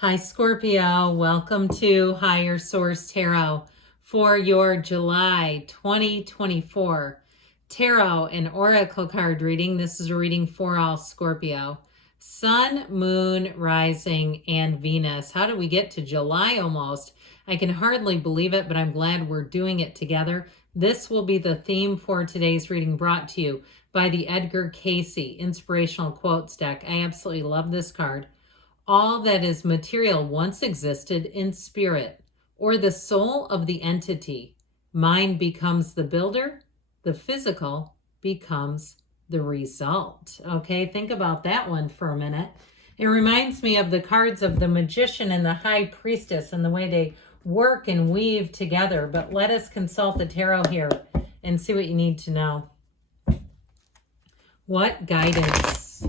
Hi, Scorpio. Welcome to Higher Source Tarot for your July 2024 Tarot and Oracle card reading. This is a reading for all Scorpio. Sun, Moon, Rising, and Venus. How did we get to July almost? I can hardly believe it, but I'm glad we're doing it together. This will be the theme for today's reading, brought to you by the Edgar Cayce Inspirational Quotes deck. I absolutely love this card. All that is material once existed in spirit, or the soul of the entity. Mind becomes the builder, the physical becomes the result. Okay, think about that one for a minute. It reminds me of the cards of the Magician and the High Priestess and the way they work and weave together. But let us consult the tarot here and see what you need to know. What guidance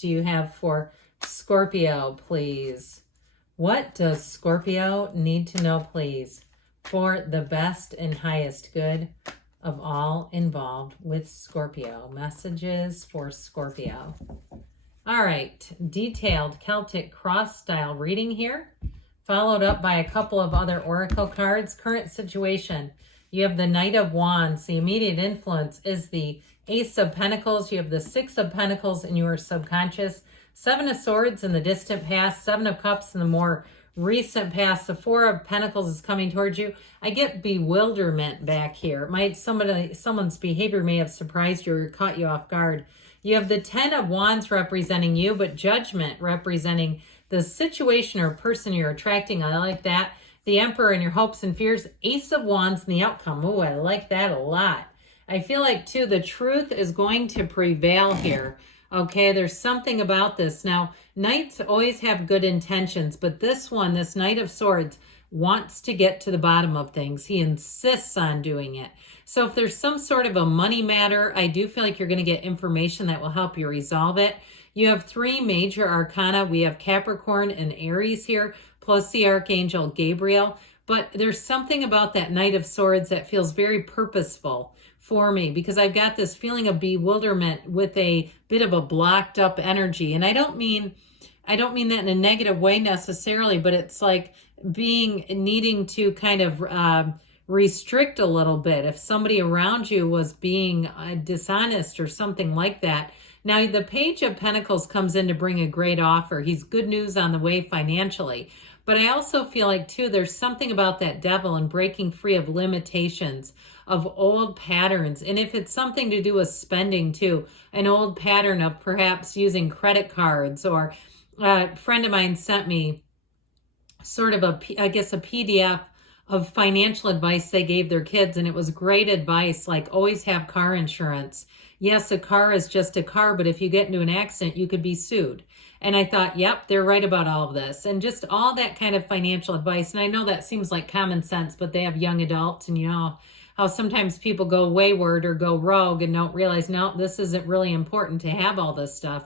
do you have for Scorpio, please? What does Scorpio need to know, please, for the best and highest good of all involved with Scorpio? Messages for Scorpio. All right, detailed Celtic cross-style reading here, followed up by a couple of other oracle cards. Current situation. You have the Knight of Wands. The immediate influence is the Ace of Pentacles. You have the Six of Pentacles in your subconscious. Seven of Swords in the distant past, Seven of Cups in the more recent past. The Four of Pentacles is coming towards you. I get bewilderment back here. Someone's behavior may have surprised you or caught you off guard. You have the Ten of Wands representing you, but Judgment representing the situation or person you're attracting. I like that. The Emperor and your hopes and fears. Ace of Wands and the outcome. Oh, I like that a lot. I feel like, too, the truth is going to prevail here. Okay, there's something about this. Now, knights always have good intentions, but this one, this Knight of Swords, wants to get to the bottom of things. He insists on doing it. So if there's some sort of a money matter, I do feel like you're going to get information that will help you resolve it. You have three major arcana. We have Capricorn and Aries here, plus the Archangel Gabriel. But there's something about that Knight of Swords that feels very purposeful for me, because I've got this feeling of bewilderment with a bit of a blocked up energy. And I don't mean that in a negative way necessarily, but it's like needing to kind of restrict a little bit if somebody around you was being dishonest or something like that. Now, the Page of Pentacles comes in to bring a great offer. He's good news on the way financially. But I also feel like, too, there's something about that Devil and breaking free of limitations, of old patterns. And if it's something to do with spending, too, an old pattern of perhaps using credit cards, or a friend of mine sent me sort of a PDF of financial advice they gave their kids, and it was great advice, like always have car insurance. Yes, a car is just a car, but if you get into an accident, you could be sued. And I thought, yep, they're right about all of this. And just all that kind of financial advice. And I know that seems like common sense, but they have young adults, and you know how sometimes people go wayward or go rogue and don't realize, no, this isn't really important to have all this stuff.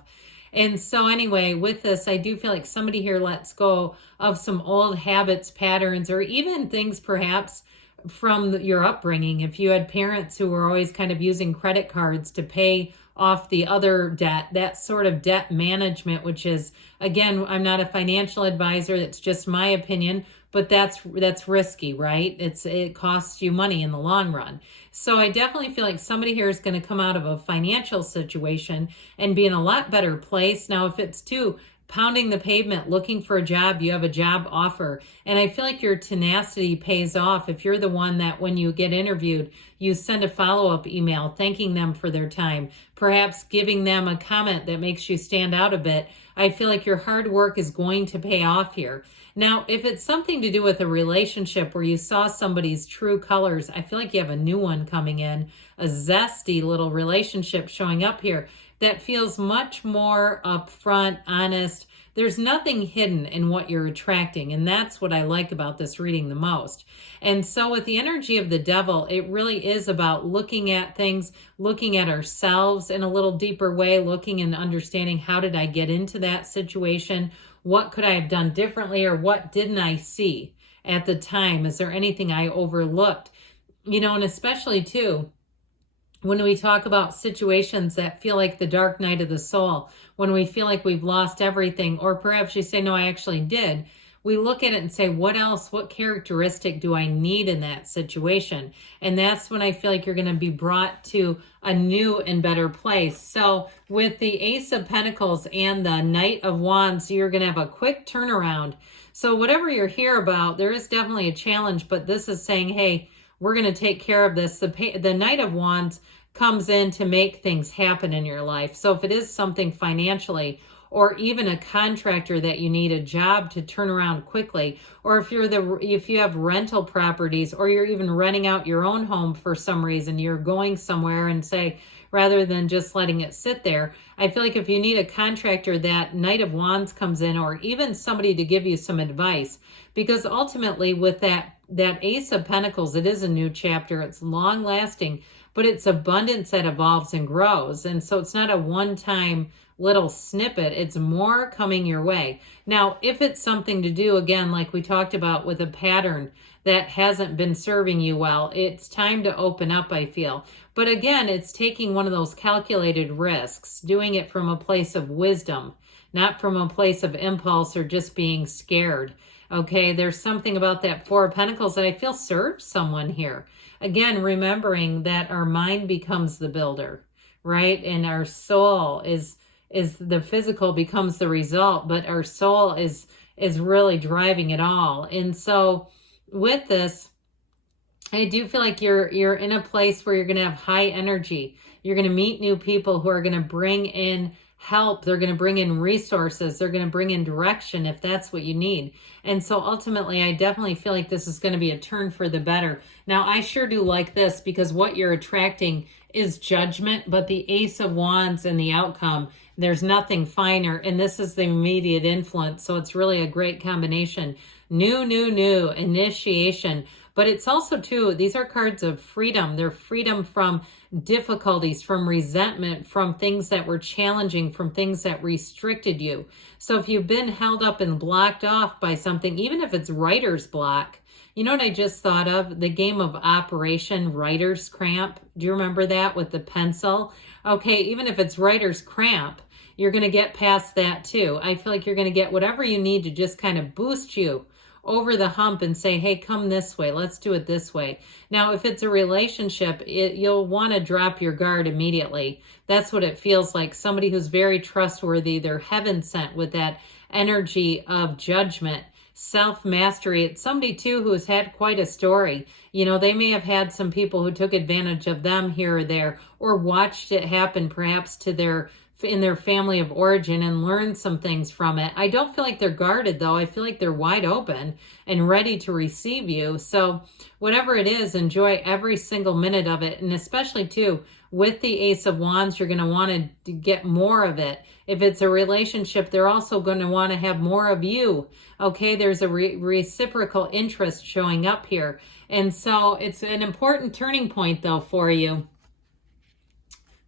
And so anyway, with this, I do feel like somebody here lets go of some old habits, patterns, or even things perhaps from your upbringing. If you had parents who were always kind of using credit cards to pay off the other debt, that sort of debt management, which is, again, I'm not a financial advisor, it's just my opinion, but that's risky, right? It costs you money in the long run. So I definitely feel like somebody here is going to come out of a financial situation and be in a lot better place. Now, if it's too pounding the pavement, looking for a job, you have a job offer. And I feel like your tenacity pays off if you're the one that when you get interviewed, you send a follow-up email thanking them for their time, perhaps giving them a comment that makes you stand out a bit. I feel like your hard work is going to pay off here. Now, if it's something to do with a relationship where you saw somebody's true colors, I feel like you have a new one coming in, a zesty little relationship showing up here that feels much more upfront, honest. There's nothing hidden in what you're attracting, and that's what I like about this reading the most. And so with the energy of the Devil, it really is about looking at things, looking at ourselves in a little deeper way, looking and understanding, how did I get into that situation? What could I have done differently, or what didn't I see at the time? Is there anything I overlooked? You know, and especially too, when we talk about situations that feel like the dark night of the soul, when we feel like we've lost everything, or perhaps you say, no, I actually did, we look at it and say, what else, what characteristic do I need in that situation? And that's when I feel like you're going to be brought to a new and better place. So with the Ace of Pentacles and the Knight of Wands, you're going to have a quick turnaround. So whatever you're here about, there is definitely a challenge, but this is saying, hey, we're going to take care of this. The Knight of Wands comes in to make things happen in your life. So if it is something financially, or even a contractor that you need a job to turn around quickly, or if you have rental properties, or you're even renting out your own home for some reason, you're going somewhere and say, rather than just letting it sit there, I feel like if you need a contractor, that Knight of Wands comes in, or even somebody to give you some advice, because ultimately with that Ace of Pentacles, it is a new chapter. It's long lasting, but it's abundance that evolves and grows. And so it's not a one-time little snippet. It's more coming your way. Now, if it's something to do, again, like we talked about with a pattern that hasn't been serving you well, it's time to open up, I feel. But again, it's taking one of those calculated risks, doing it from a place of wisdom, not from a place of impulse or just being scared. Okay, there's something about that Four of Pentacles that I feel serves someone here. Again, remembering that our mind becomes the builder, right? And our soul is the physical becomes the result, but our soul is really driving it all. And so with this, I do feel like you're in a place where you're going to have high energy. You're going to meet new people who are going to bring in help. They're going to bring in resources. They're going to bring in direction if that's what you need. And so ultimately, I definitely feel like this is going to be a turn for the better. Now, I sure do like this, because what you're attracting is judgment, but the Ace of Wands and the outcome, there's nothing finer. And this is the immediate influence. So it's really a great combination. New initiation. But it's also, too, these are cards of freedom. They're freedom from difficulties, from resentment, from things that were challenging, from things that restricted you. So if you've been held up and blocked off by something, even if it's writer's block, you know what I just thought of? The game of Operation Writer's Cramp. Do you remember that with the pencil? Okay, even if it's writer's cramp, you're going to get past that too. I feel like you're going to get whatever you need to just kind of boost you over the hump and say, hey, come this way. Let's do it this way. Now, if it's a relationship, you'll want to drop your guard immediately. That's what it feels like. Somebody who's very trustworthy, they're heaven sent with that energy of judgment, self-mastery. It's somebody, too, who has had quite a story. You know, they may have had some people who took advantage of them here or there, or watched it happen perhaps to in their family of origin and learn some things from it. I don't feel like they're guarded, though. I feel like they're wide open and ready to receive you. So whatever it is, enjoy every single minute of it. And especially, too, with the Ace of Wands, you're going to want to get more of it. If it's a relationship, they're also going to want to have more of you. Okay, there's a reciprocal interest showing up here. And so it's an important turning point, though, for you.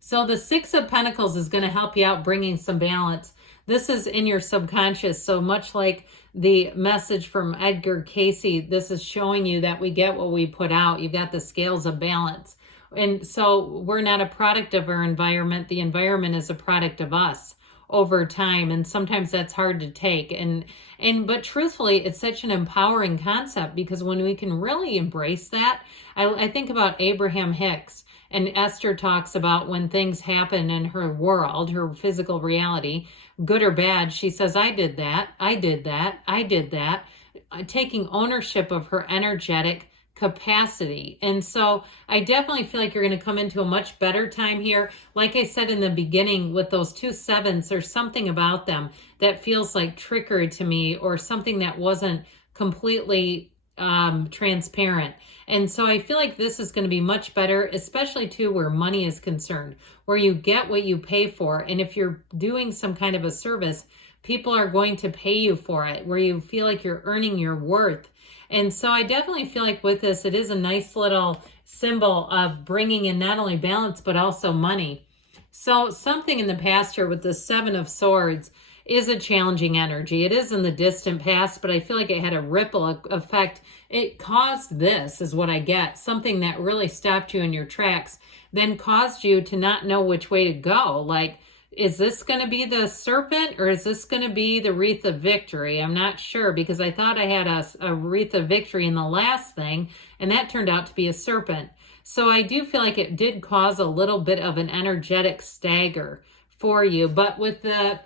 So the Six of Pentacles is going to help you out bringing some balance. This is in your subconscious. So much like the message from Edgar Casey, this is showing you that we get what we put out. You've got the scales of balance. And so we're not a product of our environment. The environment is a product of us over time. And sometimes that's hard to take. But truthfully, it's such an empowering concept, because when we can really embrace that, I think about Abraham Hicks. And Esther talks about when things happen in her world, her physical reality, good or bad, she says, I did that, I did that, I did that, taking ownership of her energetic capacity. And so I definitely feel like you're going to come into a much better time here. Like I said in the beginning, with those 2 sevens, there's something about them that feels like trickery to me, or something that wasn't completely transparent. And so I feel like this is going to be much better, especially too where money is concerned, where you get what you pay for. And if you're doing some kind of a service, people are going to pay you for it, where you feel like you're earning your worth. And so I definitely feel like with this, it is a nice little symbol of bringing in not only balance, but also money. So something in the past here with the Seven of Swords is a challenging energy. It is in the distant past, but I feel like it had a ripple effect. It caused this, is what I get. Something that really stopped you in your tracks, then caused you to not know which way to go. Like, is this going to be the serpent or is this going to be the wreath of victory? I'm not sure, because I thought I had a wreath of victory in the last thing, and that turned out to be a serpent. So I do feel like it did cause a little bit of an energetic stagger for you. But with the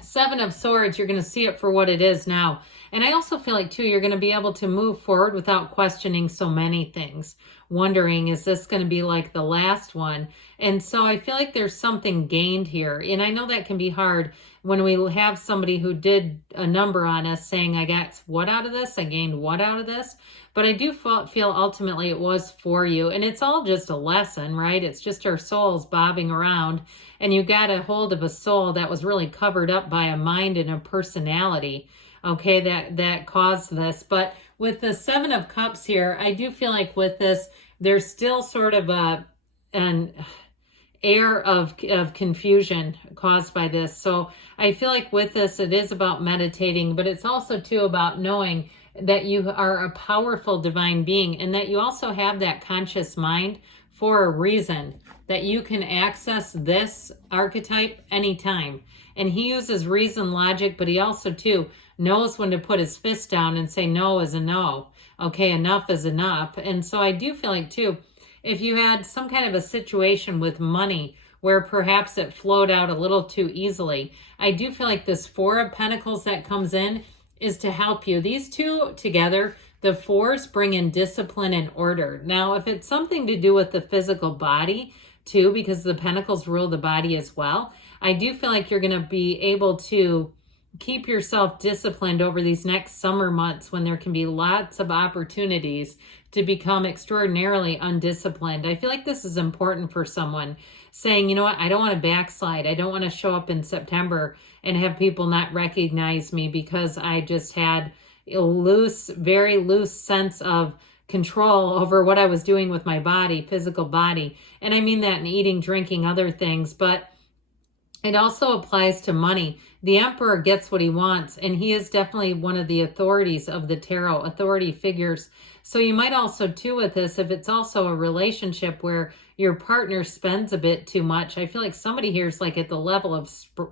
Seven of Swords, you're going to see it for what it is now. And I also feel like, too, you're going to be able to move forward without questioning so many things, wondering, is this going to be like the last one? And so I feel like there's something gained here. And I know that can be hard when we have somebody who did a number on us saying, I got what out of this? I gained what out of this? But I do feel ultimately it was for you. And it's all just a lesson, right? It's just our souls bobbing around. And you got a hold of a soul that was really covered up by a mind and a personality, okay, that caused this. But with the Seven of Cups here, I do feel like with this, there's still sort of an air of confusion caused by this. So I feel like with this, it is about meditating, but it's also too about knowing that you are a powerful divine being, and that you also have that conscious mind for a reason, that you can access this archetype anytime. And he uses reason, logic, but he also too knows when to put his fist down and say no is a no. Okay, enough is enough. And so I do feel like too, if you had some kind of a situation with money where perhaps it flowed out a little too easily, I do feel like this Four of Pentacles that comes in is to help you. These two together, the fours, bring in discipline and order. Now, if it's something to do with the physical body too, because the Pentacles rule the body as well, I do feel like you're going to be able to keep yourself disciplined over these next summer months when there can be lots of opportunities to become extraordinarily undisciplined. I feel like this is important for someone saying, you know what, I don't want to backslide. I don't want to show up in September and have people not recognize me because I just had a loose, very loose sense of control over what I was doing with my body, physical body. And I mean that in eating, drinking, other things, but it also applies to money. The Emperor gets what he wants, and he is definitely one of the authorities of the tarot, authority figures. So you might also too with this, if it's also a relationship where your partner spends a bit too much, I feel like somebody here is like at the level of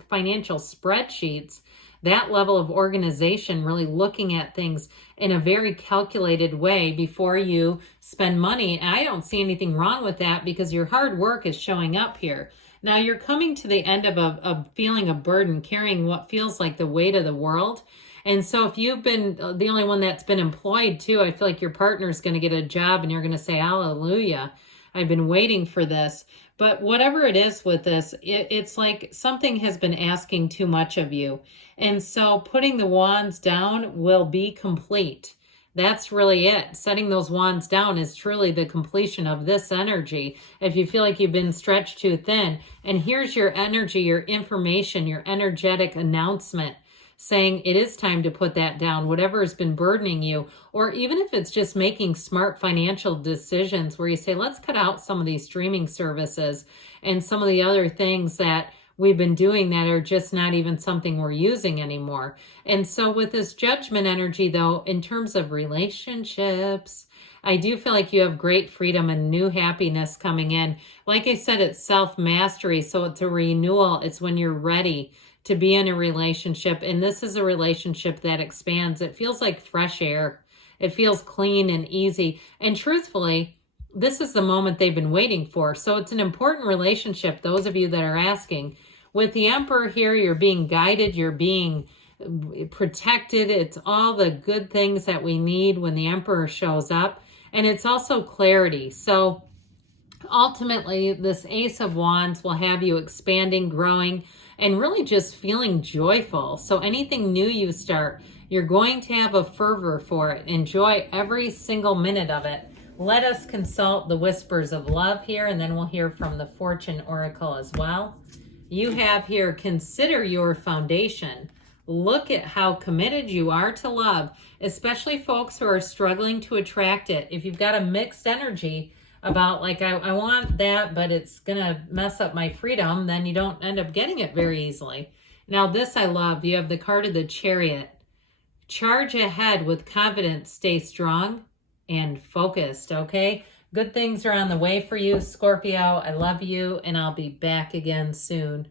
financial spreadsheets, that level of organization, really looking at things in a very calculated way before you spend money. And I don't see anything wrong with that because your hard work is showing up here. Now you're coming to the end of a feeling of burden, carrying what feels like the weight of the world. And so if you've been the only one that's been employed too, I feel like your partner's going to get a job and you're going to say, hallelujah, I've been waiting for this. But whatever it is with this, it's like something has been asking too much of you. And so putting the wands down will be complete. That's really it. Setting those wands down is truly the completion of this energy. If you feel like you've been stretched too thin, and here's your energy, your information, your energetic announcement saying it is time to put that down, whatever has been burdening you, or even if it's just making smart financial decisions where you say, let's cut out some of these streaming services and some of the other things that we've been doing that are just not even something we're using anymore. And so with this Judgment energy though, in terms of relationships, I do feel like you have great freedom and new happiness coming in. Like I said, it's self-mastery, so it's a renewal. It's when you're ready to be in a relationship, and this is a relationship that expands. It feels like fresh air. It feels clean and easy. And truthfully, this is the moment they've been waiting for. So it's an important relationship, those of you that are asking. With the Emperor here, you're being guided, you're being protected. It's all the good things that we need when the Emperor shows up. And it's also clarity. So ultimately, this Ace of Wands will have you expanding, growing, and really just feeling joyful. So anything new you start, you're going to have a fervor for it. Enjoy every single minute of it. Let us consult the whispers of love here, and then we'll hear from the Fortune Oracle as well. You have here, consider your foundation. Look at how committed you are to love, especially folks who are struggling to attract it. If you've got a mixed energy about like, I want that, but it's going to mess up my freedom, then you don't end up getting it very easily. Now this I love. You have the card of the Chariot. Charge ahead with confidence. Stay strong and focused, okay? Good things are on the way for you, Scorpio. I love you, and I'll be back again soon.